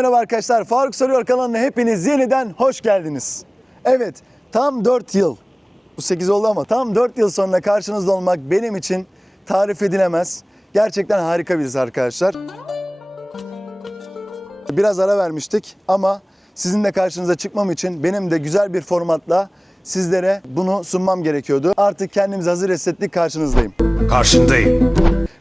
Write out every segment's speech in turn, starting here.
merhaba arkadaşlar. Faruk Soruyor kanalına hepiniz yeniden hoş geldiniz. Evet, tam 4 yıl. Bu 8 oldu ama tam 4 yıl sonra karşınızda olmak benim için tarif edilemez. Gerçekten harika bir arkadaşlar. Biraz ara vermiştik ama sizin de karşınıza çıkmam için benim de güzel bir formatla sizlere bunu sunmam gerekiyordu. Artık kendimizi hazır hissettik karşınızdayım. Karşındayım.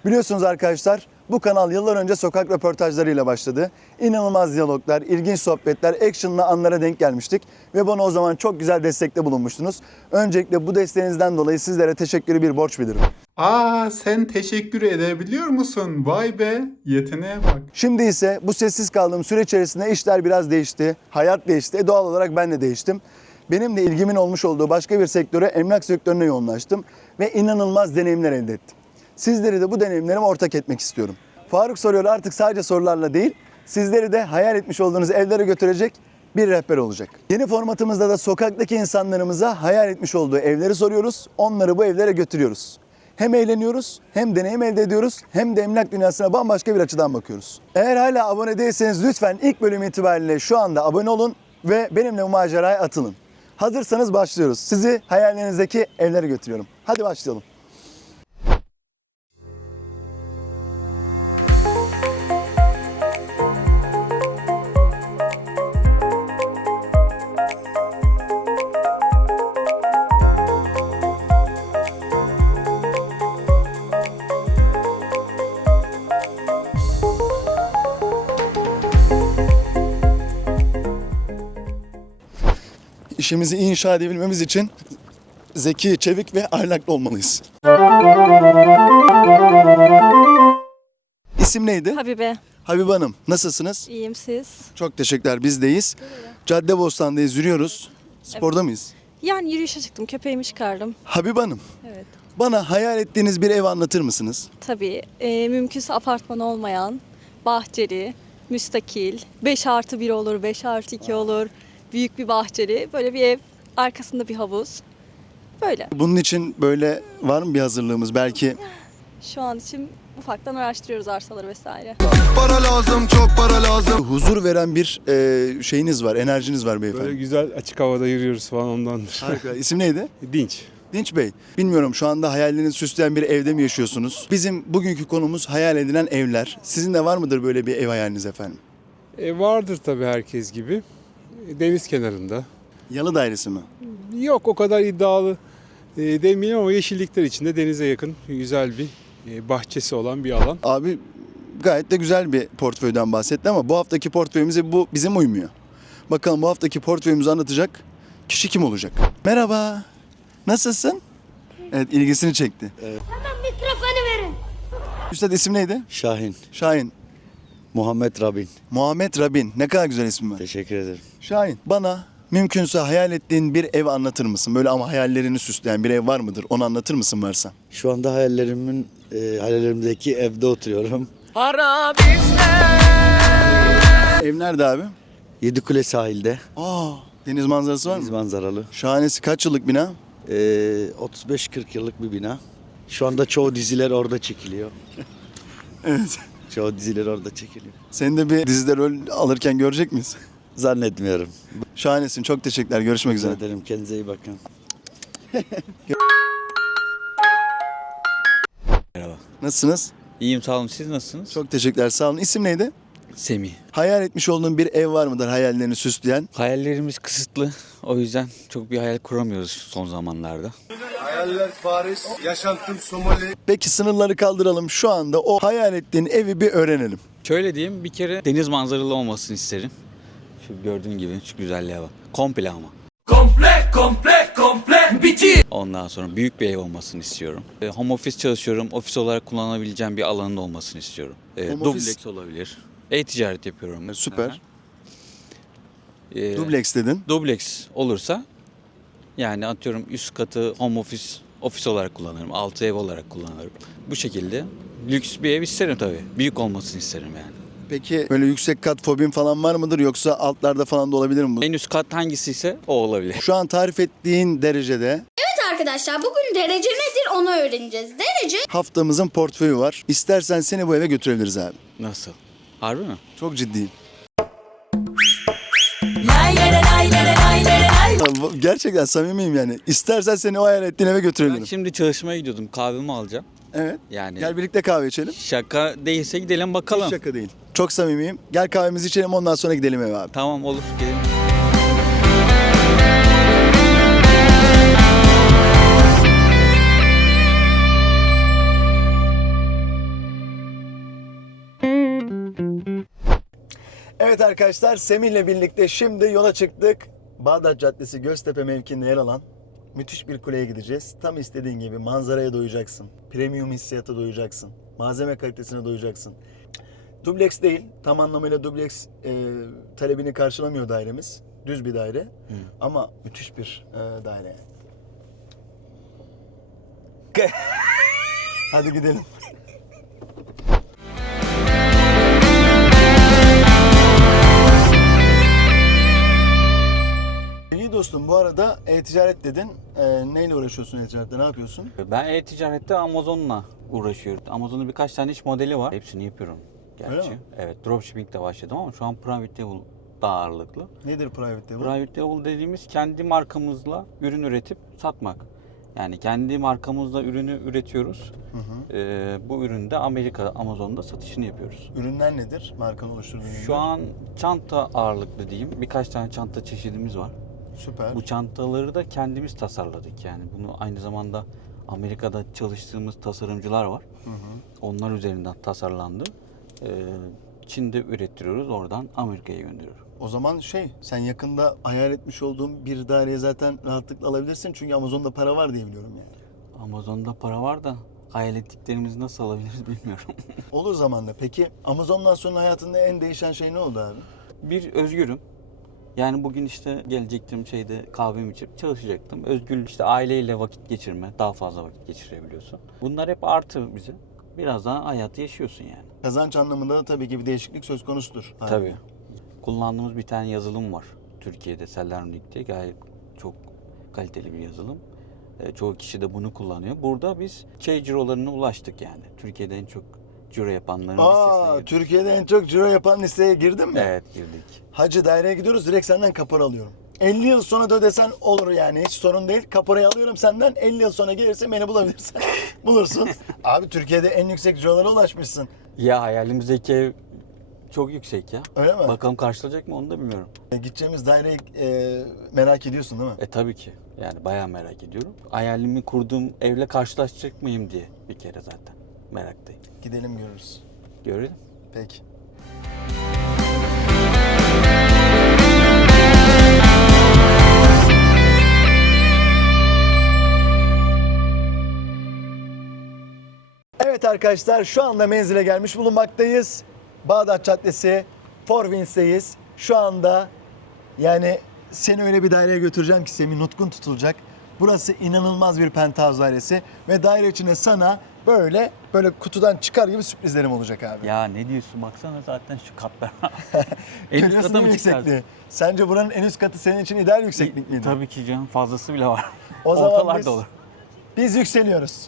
Biliyorsunuz arkadaşlar bu kanal yıllar önce sokak röportajlarıyla başladı. İnanılmaz diyaloglar, ilginç sohbetler, actionlı anlara denk gelmiştik. Ve bana o zaman çok güzel destekte bulunmuştunuz. Öncelikle bu desteğinizden dolayı sizlere teşekkürü bir borç bilirim. Aa sen teşekkür edebiliyor musun? Vay be yeteneğe bak. Şimdi ise bu sessiz kaldığım süre içerisinde işler biraz değişti. Hayat değişti. E, doğal olarak ben de değiştim. Benim de ilgimin olmuş olduğu başka bir sektöre, emlak sektörüne yoğunlaştım. Ve inanılmaz deneyimler elde ettim. Sizleri de bu deneyimlerime ortak etmek istiyorum. Faruk soruyor artık sadece sorularla değil, sizleri de hayal etmiş olduğunuz evlere götürecek bir rehber olacak. Yeni formatımızda da sokaktaki insanlarımıza hayal etmiş olduğu evleri soruyoruz, onları bu evlere götürüyoruz. Hem eğleniyoruz, hem deneyim elde ediyoruz, hem de emlak dünyasına bambaşka bir açıdan bakıyoruz. Eğer hala abone değilseniz lütfen ilk bölüm itibariyle şu anda abone olun ve benimle bu maceraya atılın. Hazırsanız başlıyoruz. Sizi hayallerinizdeki evlere götürüyorum. Hadi başlayalım. İşimizi inşa edebilmemiz için zeki, çevik ve ahlaklı olmalıyız. İsim neydi? Habibe, Habibe Hanım. Nasılsınız? iyiyim siz. Çok teşekkürler. Bizdeyiz. Caddebostan'dayız, yürüyoruz. Sporda mıyız? Yani yürüyüşe çıktım, köpeğimi çıkardım. Habibe Hanım, Evet. bana hayal ettiğiniz bir ev anlatır mısınız? Tabii, e, mümkünse apartman olmayan, bahçeli, müstakil, 5 artı 1 olur, 5 artı 2 olur, büyük bir bahçeli, böyle bir ev, arkasında bir havuz. Böyle. Bunun için böyle var mı bir hazırlığımız? Belki Şu an için ufaktan araştırıyoruz arsaları vesaire. Para lazım, çok para lazım. huzur veren bir e, şeyiniz var, enerjiniz var beyefendi. Böyle güzel açık havada yürüyoruz falan ondandır. Harika. İsim neydi? Dinç. Dinç Bey, bilmiyorum şu anda hayallerinizi süsleyen bir evde mi yaşıyorsunuz? Bizim bugünkü konumuz hayal edilen evler. Sizin de var mıdır böyle bir ev hayaliniz efendim? E, vardır tabii herkes gibi. Deniz kenarında. Yalı dairesi mi? Yok o kadar iddialı e, demeyelim ama yeşillikler içinde denize yakın güzel bir e, bahçesi olan bir alan. Abi gayet de güzel bir portföyden bahsetti ama bu haftaki portföyümüze bu bizim uymuyor. Bakalım bu haftaki portföyümüzü anlatacak kişi kim olacak? Merhaba. Nasılsın? Evet ilgisini çekti. Mikrofonu verin. Üstad isim neydi? Şahin, Şahin. Muhammed Rabin. Muhammed Rabin. Ne kadar güzel ismi var. Teşekkür ederim. Şahin bana mümkünse hayal ettiğin bir ev anlatır mısın? Böyle ama hayallerini süsleyen bir ev var mıdır? Onu anlatır mısın varsa? Şu anda hayallerimin e, hayallerimdeki evde oturuyorum. Ev nerede abi? Yedikule sahilde. Aa, deniz manzarası var Deniz mı? manzaralı. Şahanesi kaç yıllık bina? E, 35-40 yıllık bir bina. Şu anda çoğu diziler orada çekiliyor. Evet. Çoğu diziler orada çekiliyor. Seni de bir dizide rol alırken görecek miyiz? Zannetmiyorum. Şahanesin. Çok teşekkürler. Görüşmek Rica üzere. ederim. Kendinize iyi bakın. Nasılsınız? İyiyim sağ olun. Siz nasılsınız? Çok teşekkürler. Sağ olun. İsim neydi? Semih. Hayal etmiş olduğun bir ev var mıdır hayallerini süsleyen? Hayallerimiz kısıtlı. O yüzden çok bir hayal kuramıyoruz son zamanlarda. Hayaller Paris, yaşantım Somali. Peki sınırları kaldıralım. Şu anda o hayal ettiğin evi bir öğrenelim. Şöyle diyeyim bir kere deniz manzaralı olmasını isterim. Şu gördüğün gibi şu güzelliğe bak. Komple ama. Komple komple Ondan sonra büyük bir ev olmasını istiyorum. E, home office çalışıyorum. Ofis olarak kullanabileceğim bir alanın olmasını istiyorum. E, Home dubleks office- olabilir. E-ticaret yapıyorum. E, süper. E, Dubleks dedin. dubleks olursa yani atıyorum üst katı home office ofis olarak kullanırım. Altı ev olarak kullanırım. Bu şekilde lüks bir ev isterim tabii. Büyük olmasını isterim yani. Peki böyle yüksek kat fobin falan var mıdır yoksa altlarda falan da olabilir mi bu? En üst kat hangisi ise o olabilir. Şu an tarif ettiğin derecede Evet arkadaşlar bugün derece nedir onu öğreneceğiz. Derece haftamızın portföyü var. İstersen seni bu eve götürebiliriz abi. Nasıl? Harbi mi? Çok ciddiyim. Gerçekten samimiyim yani. İstersen seni o hayal ettiğin eve Ben götürebilirim. şimdi çalışmaya gidiyordum. Kahvemi alacağım. Evet. Yani Gel birlikte kahve içelim. şaka değilse gidelim bakalım. Hiç şaka değil. Çok samimiyim. Gel kahvemizi içelim ondan sonra gidelim eve abi. Tamam olur. Gidelim. Evet arkadaşlar Semih'le birlikte şimdi yola çıktık. Bağdat Caddesi Göztepe mevkiinde yer alan müthiş bir kuleye gideceğiz. Tam istediğin gibi manzaraya doyacaksın. Premium hissiyata doyacaksın. Malzeme kalitesine doyacaksın. Dubleks değil. Tam anlamıyla dubleks e, talebini karşılamıyor dairemiz. Düz bir daire. Ama müthiş bir e, daire. Hadi gidelim. Dostum bu arada e-ticaret dedin. E, neyle uğraşıyorsun e-ticarette? Ne yapıyorsun? Ben e-ticarette Amazon'la uğraşıyorum. Amazon'da birkaç tane iş modeli var. Hepsini yapıyorum gerçi. Evet, dropshipping'de başladım ama şu an private label daha ağırlıklı. Nedir private label? Private label dediğimiz kendi markamızla ürün üretip satmak. Yani kendi markamızla ürünü üretiyoruz. Ee, bu ürünü de Amerika Amazon'da satışını yapıyoruz. Ürünler nedir? Markanı oluşturduğun Şu ürünler. an çanta ağırlıklı diyeyim. Birkaç tane çanta çeşidimiz var. Süper. Bu çantaları da kendimiz tasarladık yani. Bunu aynı zamanda Amerika'da çalıştığımız tasarımcılar var. Onlar üzerinden tasarlandı. Ee, Çin'de ürettiriyoruz, oradan Amerika'ya gönderiyoruz. O zaman şey sen yakında hayal etmiş olduğun bir daireye zaten rahatlıkla alabilirsin. Çünkü Amazon'da para var diye biliyorum yani. Amazon'da para var da hayal ettiklerimizi nasıl alabiliriz bilmiyorum. Olur zamanla. Peki Amazon'dan sonra hayatında en değişen şey ne oldu abi? bir özgürüm. Yani bugün işte gelecektim şeyde kahvemi içip çalışacaktım. Özgür işte aileyle vakit geçirme, daha fazla vakit geçirebiliyorsun. Bunlar hep artı bize. Biraz daha hayatı yaşıyorsun yani. Kazanç anlamında da tabii ki bir değişiklik söz konusudur. Abi. Tabii. Kullandığımız bir tane yazılım var. Türkiye'de Sellernik diye gayet çok kaliteli bir yazılım. E, çoğu kişi de bunu kullanıyor. Burada biz şey cirolarına ulaştık yani. Türkiye'de en çok ciro yapanların listesine Aa, girdik. Türkiye'de en çok ciro yapan listeye girdin mi? Evet girdik. Hacı daireye gidiyoruz direkt senden kapora alıyorum. 50 yıl sonra da ödesen olur yani hiç sorun değil. Kaporayı alıyorum senden 50 yıl sonra gelirse beni bulabilirsen bulursun. Abi Türkiye'de en yüksek cirolara ulaşmışsın. Ya hayalimizdeki ev çok yüksek ya. Öyle mi? Bakalım karşılayacak mı onu da bilmiyorum. E, Gideceğimiz daireyi e, merak ediyorsun değil mi? E tabii ki. Yani bayağı merak ediyorum. Hayalimi kurduğum evle karşılaşacak mıyım diye bir kere zaten. Meraktayım. Gidelim görürüz. Görelim. Peki. Evet arkadaşlar şu anda menzile gelmiş bulunmaktayız. Bağdat Caddesi, Four Winds'teyiz. Şu anda yani seni öyle bir daireye götüreceğim ki Semih nutkun tutulacak. Burası inanılmaz bir penthouse dairesi ve daire içinde sana böyle böyle kutudan çıkar gibi sürprizlerim olacak abi. Ya ne diyorsun baksana zaten şu katlar. en üst Görüyorsun kata değil mı mi çıkacağız? yüksekliği? Sence buranın en üst katı senin için ideal yükseklik miydi? Tabii ki canım fazlası bile var. O zaman Ortalarda biz- olur. Biz yükseliyoruz.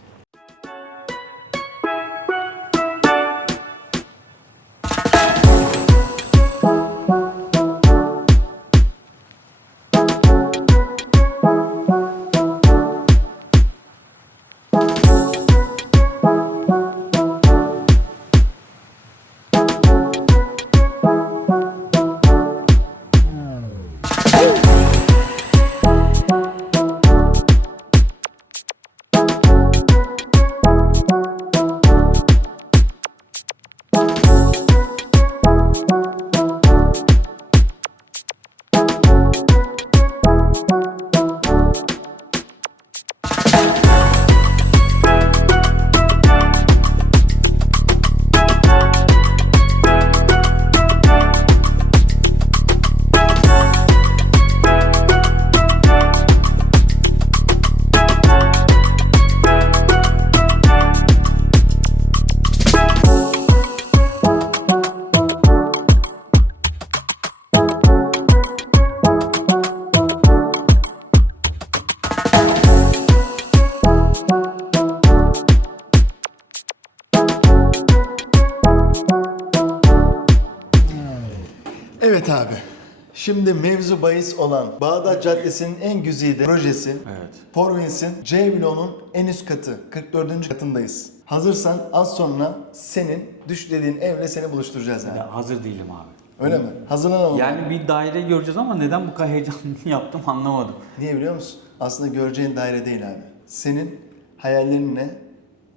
Şimdi mevzu bahis olan Bağdat Caddesi'nin en güzide projesi Evet. Forvins'in C bloğunun en üst katı 44. katındayız. Hazırsan az sonra senin düşlediğin evle seni buluşturacağız yani. Ya hazır değilim abi. Öyle mi? Hazırlanalım. Yani bir daire göreceğiz ama neden bu kadar heyecanlı yaptım anlamadım. Niye biliyor musun? Aslında göreceğin daire değil abi. Senin hayallerinle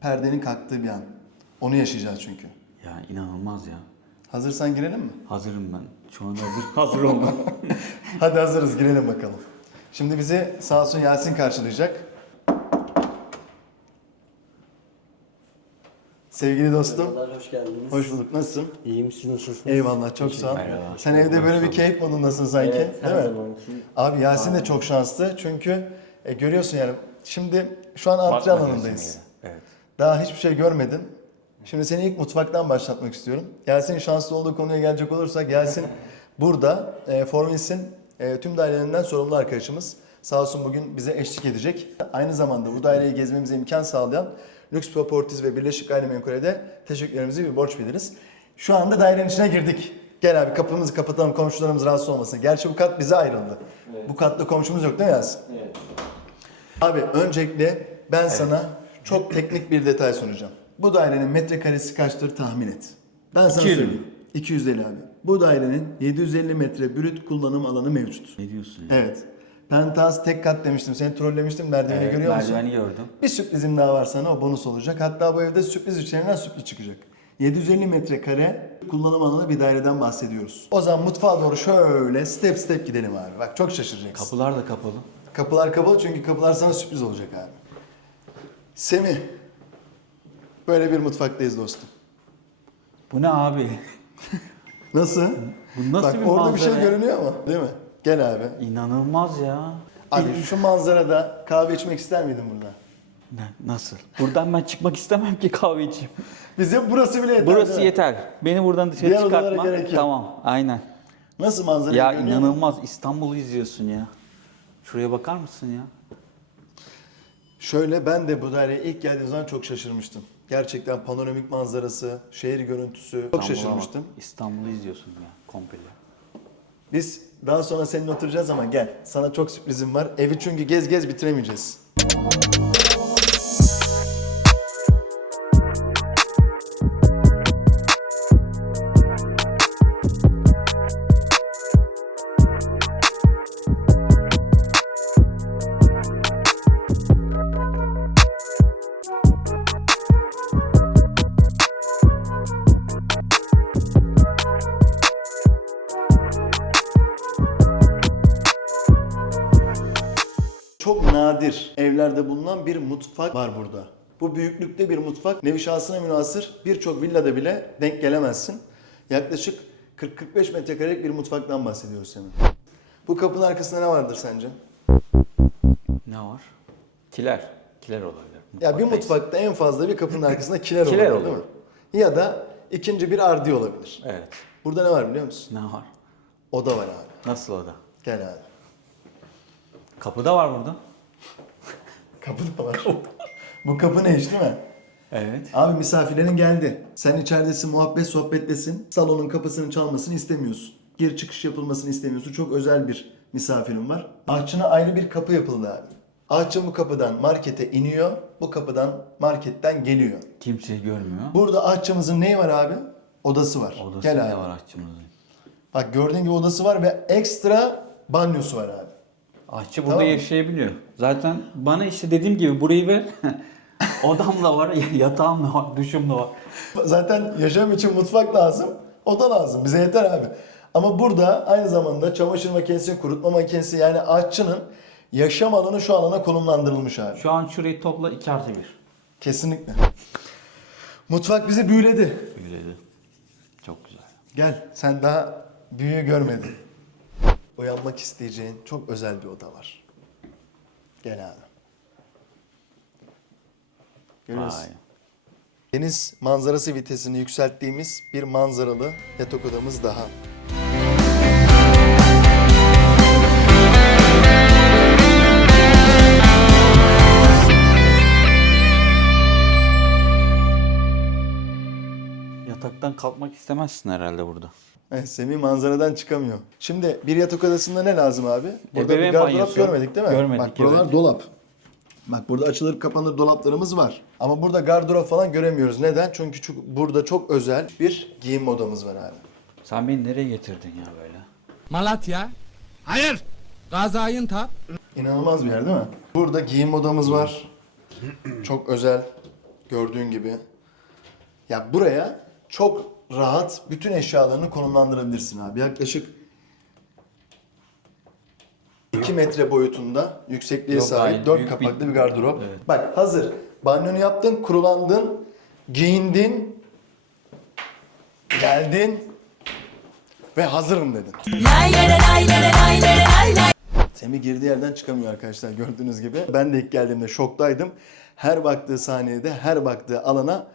perdenin kalktığı bir an. Onu yaşayacağız çünkü. Ya inanılmaz ya. Hazırsan girelim mi? Hazırım ben. Şu anda hazır, hazır oldum. Hadi hazırız girelim bakalım. Şimdi bizi sağ olsun Yasin karşılayacak. Sevgili dostum. Hoş geldiniz. Hoş bulduk. Nasılsın? İyiyim siz nasılsınız? Eyvallah çok sağ ol. Merhaba. Sen evde böyle bir keyif modundasın sanki. Evet, her değil mi? zamanki. Abi Yasin de çok şanslı çünkü e, görüyorsun yani şimdi şu an antre Bakma alanındayız. Evet. Daha hiçbir şey görmedin. Şimdi seni ilk mutfaktan başlatmak istiyorum. Yasin'in şanslı olduğu konuya gelecek olursak Yasin burada e, Forvins'in e, tüm dairelerinden sorumlu arkadaşımız. Sağ olsun bugün bize eşlik edecek. Aynı zamanda bu daireyi gezmemize imkan sağlayan Lux Properties ve Birleşik Gayrimenkul'e de teşekkürlerimizi bir borç biliriz. Şu anda dairenin içine girdik. Gel abi kapımızı kapatalım komşularımız rahatsız olmasın. Gerçi bu kat bize ayrıldı. Bu katta komşumuz yok değil mi Yasin? Evet. Abi öncelikle ben sana çok teknik bir detay sunacağım. Bu dairenin metrekaresi kaçtır tahmin et. Ben sana 200 söyleyeyim. 250 abi. Bu dairenin 750 metre brüt kullanım alanı mevcut. Ne diyorsun ya? Evet. Penthouse tek kat demiştim. Seni trollemiştim. Merdiveni Evet, görüyor musun? merdiveni gördüm. Bir sürprizim daha var sana. O bonus olacak. Hatta bu evde sürpriz içlerinden sürpriz çıkacak. 750 metrekare kullanım alanı bir daireden bahsediyoruz. O zaman mutfağa doğru şöyle step step gidelim abi. Bak çok şaşıracaksın. Kapılar da kapalı. Kapılar kapalı çünkü kapılar sana sürpriz olacak abi. Semih. Böyle bir mutfaktayız dostum. Bu ne abi? Nasıl? Bu nasıl Bak bir orada bir şey manzara görünüyor mu? Değil mi? Gel abi. İnanılmaz ya. Abi şu manzarada kahve içmek ister miydin burada? Ne, nasıl? Buradan ben çıkmak istemem ki kahve içeyim. Bize burası bile yeter. Burası değil mi? yeter. Beni buradan dışarı Diğer çıkartma. gerek yok. Tamam, aynen. Nasıl manzara Ya inanılmaz. İstanbul'u izliyorsun ya. Şuraya bakar mısın ya? Şöyle ben de bu daireye ilk geldiğim zaman çok şaşırmıştım. Gerçekten panoramik manzarası, şehir görüntüsü çok İstanbul'a şaşırmıştım. bak. İstanbul'u izliyorsun ya komple. Biz daha sonra seninle oturacağız ama gel. Sana çok sürprizim var. Evi çünkü gez gez bitiremeyeceğiz. Çok nadir evlerde bulunan bir mutfak var burada. Bu büyüklükte bir mutfak nevi şahsına münasır birçok villada bile denk gelemezsin. Yaklaşık 40-45 metrekarelik bir mutfaktan bahsediyoruz senin. Bu kapının arkasında ne vardır sence? Ne var? Kiler. Kiler olabilir. Ya bir mutfakta en fazla bir kapının arkasında kiler, Kiler olabilir olur. Ya da ikinci bir ardi olabilir. Evet. Burada ne var biliyor musun? Ne var? Oda var abi. Nasıl o da? Gel abi. Kapı da var burada. Kapı da var. Bu kapı ne iş değil mi? Evet. Abi misafirlerin geldi. Sen içeridesin, muhabbet sohbettesin. Salonun kapısının çalmasını istemiyorsun. Gir çıkış yapılmasını istemiyorsun. Çok özel bir misafirin var. Ahçına ayrı bir kapı yapıldı abi. Ahçı bu kapıdan markete iniyor. Bu kapıdan marketten geliyor. Kimseyi görmüyor. Burada ahçımızın neyi var abi? Odası var. Odası Gel ne abi. var aşçımızın? Bak gördüğün gibi odası var ve ekstra banyosu var abi. Aşçı burada Tamam yaşayabiliyor. Zaten bana işte dediğim gibi burayı ver. Odam da var, yatağım da var, duşum da var. Zaten yaşam için mutfak lazım, oda lazım. Bize yeter abi. Ama burada aynı zamanda çamaşır makinesi, kurutma makinesi yani aşçının yaşam alanı şu alana konumlandırılmış abi. Şu an şurayı topla 2 artı 1. Kesinlikle. Mutfak bizi büyüledi. Öyleydi. Çok güzel. Gel sen daha büyüğü görmedin. Uyanmak isteyeceğin çok özel bir oda var. Gel abi. Görüyorsun. Vay. Deniz manzarası vitesini yükselttiğimiz bir manzaralı yatak odamız daha. Yataktan kalkmak istemezsin herhalde burada. Evet, Semih manzaradan çıkamıyor. Şimdi bir yatak odasında ne lazım abi? Burada Ebeveyn bir gardırop banyosu. görmedik değil mi? Görmedik, Bak buralar evet. dolap. Bak burada açılır kapanır dolaplarımız var. Ama burada gardırop falan göremiyoruz. Neden? Çünkü çok, burada çok özel bir giyim odamız var abi. Sen beni nereye getirdin ya böyle? Malatya. Hayır. Gaziantep. İnanılmaz bir yer değil mi? Burada giyim odamız var. Çok özel. Gördüğün gibi. Ya buraya çok rahat bütün eşyalarını konumlandırabilirsin abi. Yaklaşık 2 metre boyutunda yüksekliğe Yok, sahip gayet 4 büyük kapaklı bir- bir gardırop. Evet. Bak hazır. Banyonu yaptın, kurulandın, giyindin, geldin ve hazırım dedin. Semih girdiği yerden çıkamıyor arkadaşlar gördüğünüz gibi. Ben de ilk geldiğimde şoktaydım. Her baktığı saniyede, her baktığı alana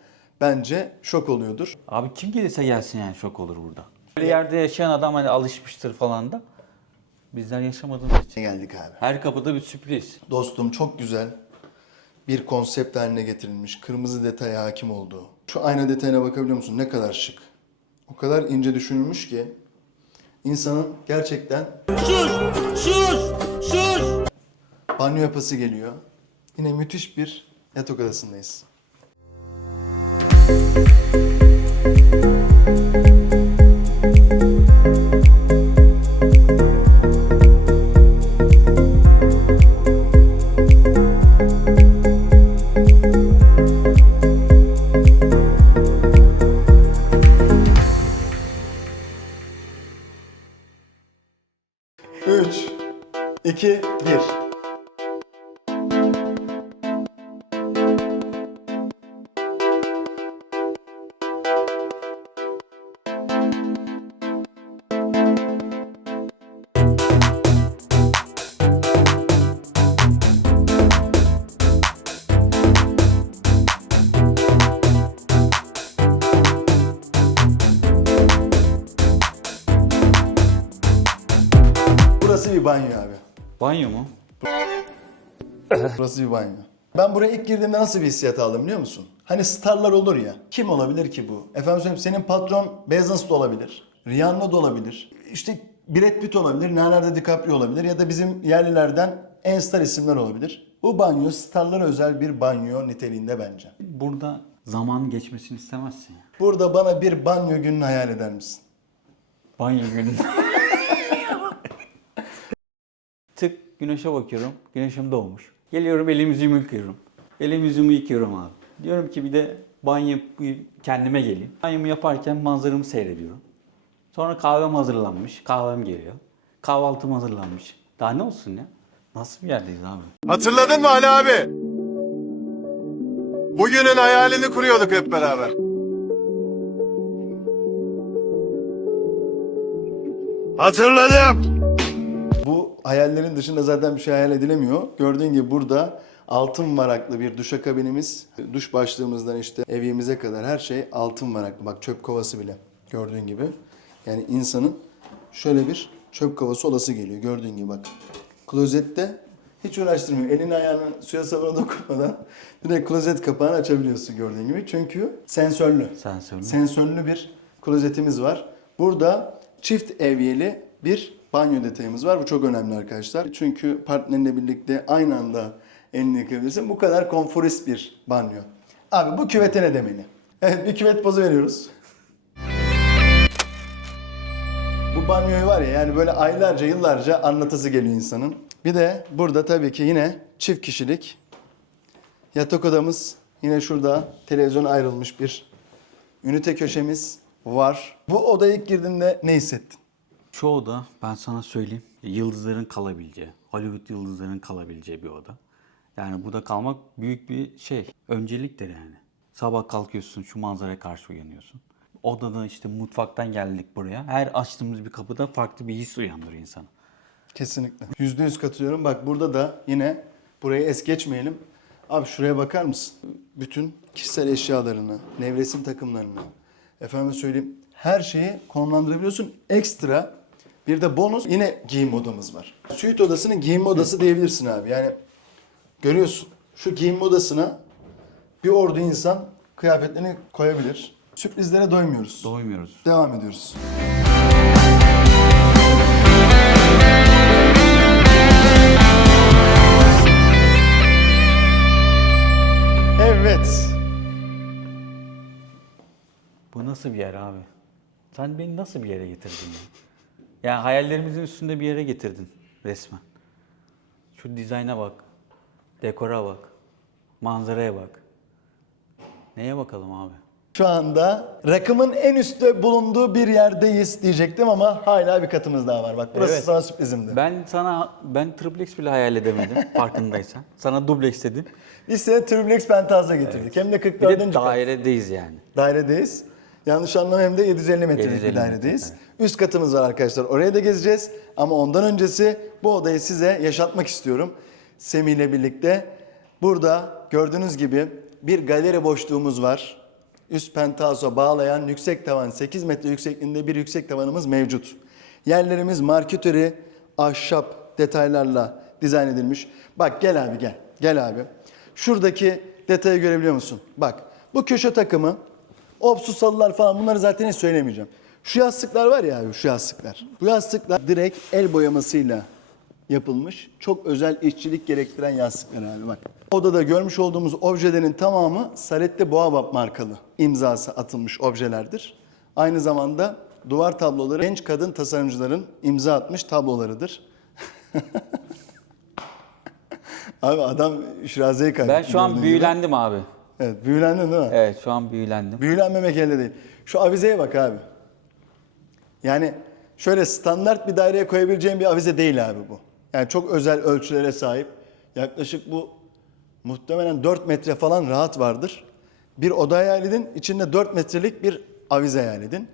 bence şok oluyordur. Abi kim gelirse gelsin yani şok olur burada. Böyle yerde yaşayan adam hani alışmıştır falan da. Bizler yaşamadığımız için. Geldik abi. Her kapıda bir sürpriz. Dostum çok güzel bir konsept haline getirilmiş. Kırmızı detaya hakim olduğu. Şu ayna detayına bakabiliyor musun? Ne kadar şık. O kadar ince düşünülmüş ki insanın gerçekten banyo yapası geliyor. Yine müthiş bir yatak odasındayız. Bir banyo abi. Banyo mu? Burası bir banyo. Ben buraya ilk girdiğimde nasıl bir hissiyat aldım biliyor musun? Hani starlar olur ya. Kim olabilir ki bu? Efendim söyleyeyim senin patron Bezos da olabilir. Rihanna da olabilir. İşte Brad Pitt olabilir. Leonardo DiCaprio olabilir. Ya da bizim yerlilerden en star isimler olabilir. Bu banyo starlara özel bir banyo niteliğinde bence. Burada zaman geçmesini istemezsin. Burada bana bir banyo gününü hayal eder misin? Banyo günü. Tık güneşe bakıyorum. Güneşim doğmuş. Geliyorum elimi yüzümü yıkıyorum. Elimi yüzümü yıkıyorum abi. Diyorum ki bir de banyo kendime geleyim. Banyomu yaparken manzaramı seyrediyorum. Sonra kahvem hazırlanmış. Kahvem geliyor. Kahvaltım hazırlanmış. Daha ne olsun ya? Nasıl bir yerdeyiz abi? Hatırladın mı Ali abi? Bugünün hayalini kuruyorduk hep beraber. Hatırladım. Hayallerin dışında zaten bir şey hayal edilemiyor. Gördüğün gibi burada altın varaklı bir duşakabinimiz. Duş başlığımızdan işte evimize kadar her şey altın varaklı. Bak çöp kovası bile gördüğün gibi. Yani insanın şöyle bir çöp kovası olası geliyor. Gördüğün gibi bak. Klozette hiç uğraştırmıyor. Elini ayağını suya sabuna dokunmadan direkt klozet kapağını açabiliyorsun gördüğün gibi. Çünkü sensörlü. Sensörlü. Sensörlü bir klozetimiz var. Burada çift evyeli bir banyo detayımız var. Bu çok önemli arkadaşlar. Çünkü partnerinle birlikte aynı anda elini yıkayabilirsin. Bu kadar konforist bir banyo. Abi bu küvete ne demeli? Evet bir küvet pozu veriyoruz. Bu banyoyu var ya yani böyle aylarca yıllarca anlatısı geliyor insanın. Bir de burada tabii ki yine çift kişilik yatak odamız. Yine şurada televizyon ayrılmış bir ünite köşemiz var. Bu odaya ilk girdiğinde ne hissettin? Şu oda ben sana söyleyeyim yıldızların kalabileceği, Hollywood yıldızların kalabileceği bir oda. Yani burada kalmak büyük bir şey. Önceliktir yani. Sabah kalkıyorsun şu manzaraya karşı uyanıyorsun. Odada işte mutfaktan geldik buraya. Her açtığımız bir kapıda farklı bir his uyandırıyor insana. Kesinlikle. Yüzde yüz katılıyorum. Bak burada da yine burayı es geçmeyelim. Abi şuraya bakar mısın? Bütün kişisel eşyalarını, nevresim takımlarını, efendim söyleyeyim her şeyi konumlandırabiliyorsun. Ekstra bir de bonus yine giyim odamız var. Suite odasının giyim odası diyebilirsin abi. Yani görüyorsun şu giyim odasına bir ordu insan kıyafetlerini koyabilir. Sürprizlere doymuyoruz. Doymuyoruz. Devam ediyoruz. Evet. Bu nasıl bir yer abi? Sen beni nasıl bir yere getirdin ya? Yani hayallerimizin üstünde bir yere getirdin resmen. Şu dizayna bak. Dekora bak. Manzaraya bak. Neye bakalım abi? Şu anda rakımın en üstte bulunduğu bir yerdeyiz diyecektim ama hala bir katımız daha var. Bak burası Evet. sana sürprizimdi. Ben sana ben triplex bile hayal edemedim farkındaysan. Sana dubleks dedim. Biz seni Triplex Pentaz'a getirdik. Hem de Bir 44. de kat. dairedeyiz yani. dairedeyiz. Yanlış anlama hem de 750 metrelik 750 bir dairedeyiz. metre, Üst katımız var arkadaşlar. Oraya da gezeceğiz. Ama ondan öncesi bu odayı size yaşatmak istiyorum. Semih ile birlikte. Burada gördüğünüz gibi bir galeri boşluğumuz var. Üst penthousea bağlayan yüksek tavan 8 metre yüksekliğinde bir yüksek tavanımız mevcut. Yerlerimiz marküteri, ahşap detaylarla dizayn edilmiş. Bak gel abi gel. Gel abi. Şuradaki detayı görebiliyor musun? Bak bu köşe takımı Opsus halılar falan bunları zaten hiç söylemeyeceğim. Şu yastıklar var ya abi şu yastıklar. Bu yastıklar direkt el boyamasıyla yapılmış. Çok özel işçilik gerektiren yastıklar abi bak. Odada görmüş olduğumuz objelerin tamamı Salette Boabab markalı imzası atılmış objelerdir. Aynı zamanda duvar tabloları genç kadın tasarımcıların imza atmış tablolarıdır. abi adam şirazeyi kaybetti. Ben şu an gördüğün gibi. büyülendim abi. Evet büyülendin değil mi? Evet şu an büyülendim. Büyülenmemek elde değil. Şu avizeye bak abi. Yani şöyle standart bir daireye koyabileceğin bir avize değil abi bu. Yani çok özel ölçülere sahip. Yaklaşık bu muhtemelen 4 metre falan rahat vardır. Bir oda hayal edin, içinde 4 metrelik bir avize hayal edin.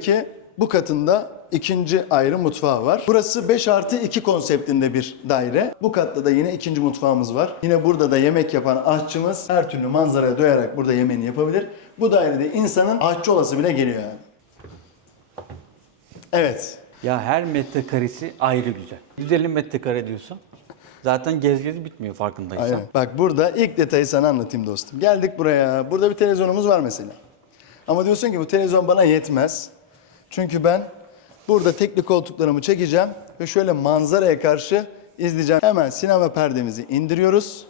Tabii ki bu katında ikinci ayrı mutfağı var. Burası 5 artı 2 konseptinde bir daire. Bu katta da yine ikinci mutfağımız var. Yine burada da yemek yapan aşçımız her türlü manzaraya doyarak burada yemeğini yapabilir. Bu dairede insanın aşçı olası bile geliyor yani. Evet. Ya her metrekaresi ayrı güzel. 150 metrekare diyorsun. Zaten gez gez bitmiyor farkındaysan. Aynen. Bak burada ilk detayı sana anlatayım dostum. Geldik buraya. Burada bir televizyonumuz var mesela. Ama diyorsun ki bu televizyon bana yetmez. Çünkü ben burada tekli koltuklarımı çekeceğim ve şöyle manzaraya karşı izleyeceğim. Hemen sinema perdemizi indiriyoruz.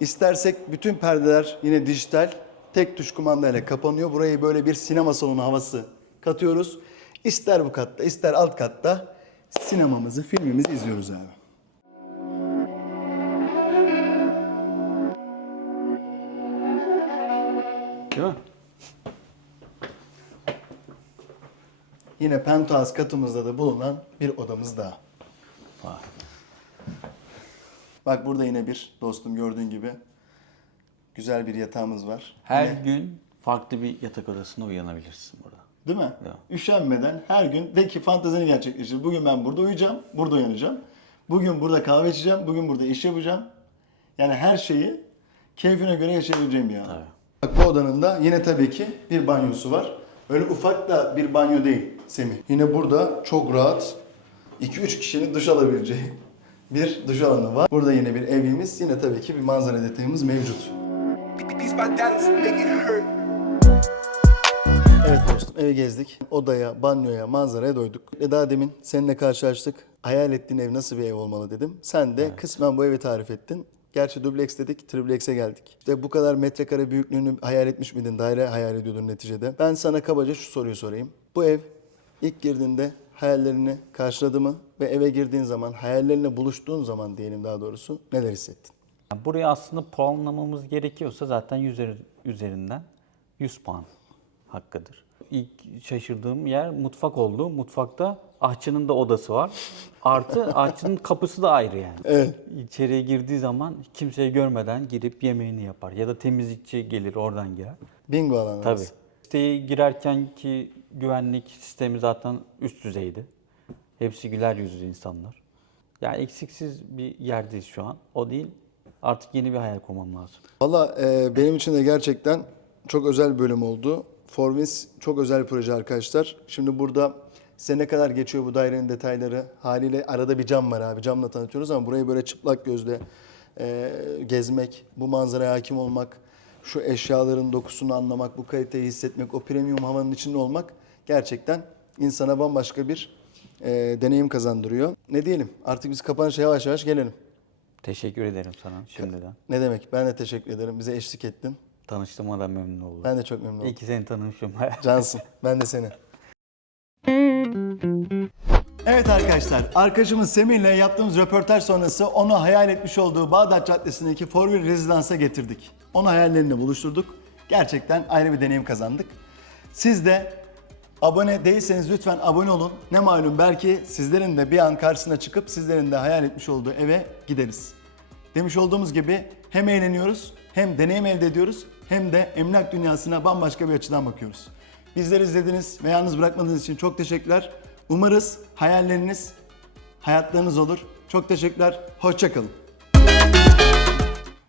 İstersek bütün perdeler yine dijital. Tek tuş kumandayla kapanıyor. Burayı böyle bir sinema salonu havası katıyoruz. İster bu katta ister alt katta sinemamızı, filmimizi izliyoruz abi. Değil mi? Yine penthouse katımızda da bulunan bir odamız daha. Bak burada yine bir dostum gördüğün gibi güzel bir yatağımız var. Her Yine- gün farklı bir yatak odasında uyanabilirsin burada. değil mi? Ya. Üşenmeden her gün de ki fantezini gerçekleştir. Bugün ben burada uyuyacağım, burada uyanacağım. Bugün burada kahve içeceğim, bugün burada iş yapacağım. Yani her şeyi keyfine göre yaşayabileceğim bir alan. Bak bu odanın da yine tabii ki bir banyosu var. Öyle ufak da bir banyo değil Semih. Yine burada çok rahat 2-3 kişinin duş alabileceği bir duş alanı var. Burada yine bir evimiz, yine tabii ki bir manzara detayımız mevcut. Evet dostum eve gezdik. Odaya, banyoya, manzaraya doyduk. Ve daha demin seninle karşılaştık. Hayal ettiğin ev nasıl bir ev olmalı dedim. Sen de kısmen bu evi tarif ettin. Gerçi dubleks dedik, triplex'e geldik. İşte bu kadar metrekare büyüklüğünü hayal etmiş miydin? Daire hayal ediyordun neticede. Ben sana kabaca şu soruyu sorayım. Bu ev ilk girdiğinde hayallerini karşıladı mı? Ve eve girdiğin zaman, hayallerine buluştuğun zaman diyelim daha doğrusu neler hissettin? Yani Buraya aslında puanlamamız gerekiyorsa zaten 100 üzerinden 100 puan hakkıdır. İlk şaşırdığım yer mutfak oldu. Mutfakta ahçının da odası var. Artı ahçının kapısı da ayrı yani. Evet. İçeriye girdiği zaman kimseyi görmeden girip yemeğini yapar. Ya da temizlikçi gelir oradan girer. Bingo alanı. Tabii. Siteye girerken ki güvenlik sistemi zaten üst düzeydi. Hepsi güler yüzlü insanlar. Yani eksiksiz bir yerdeyiz şu an. O değil, Artık yeni bir hayal kurmam lazım. Valla e, benim için de gerçekten çok özel bir bölüm oldu. Forvis çok özel bir proje arkadaşlar. Şimdi burada size ne kadar geçiyor bu dairenin detayları. Haliyle arada bir cam var abi. Camla tanıtıyoruz ama burayı böyle çıplak gözle e, gezmek, bu manzaraya hakim olmak, şu eşyaların dokusunu anlamak, bu kaliteyi hissetmek, o premium havanın içinde olmak gerçekten insana bambaşka bir e, deneyim kazandırıyor. Ne diyelim artık biz kapanışa yavaş yavaş gelelim. Teşekkür ederim sana şimdiden. Ne demek ben de teşekkür ederim bize eşlik ettin. Tanıştığıma da memnun oldum. Ben de çok memnun oldum. İyi ki seni tanımışım. Cansın. Ben de seni. Evet arkadaşlar, arkadaşımız Semih ile yaptığımız röportaj sonrası onu hayal etmiş olduğu Bağdat Caddesi'ndeki Forville Rezidans'a getirdik. Onu hayallerini buluşturduk. Gerçekten ayrı bir deneyim kazandık. Siz de abone değilseniz lütfen abone olun. Ne malum belki sizlerin de bir an karşısına çıkıp sizlerin de hayal etmiş olduğu eve gideriz. Demiş olduğumuz gibi hem eğleniyoruz, hem deneyim elde ediyoruz, hem de emlak dünyasına bambaşka bir açıdan bakıyoruz. Bizleri izlediniz ve yalnız bırakmadığınız için çok teşekkürler. Umarız hayalleriniz hayatlarınız olur. Çok teşekkürler, hoşçakalın.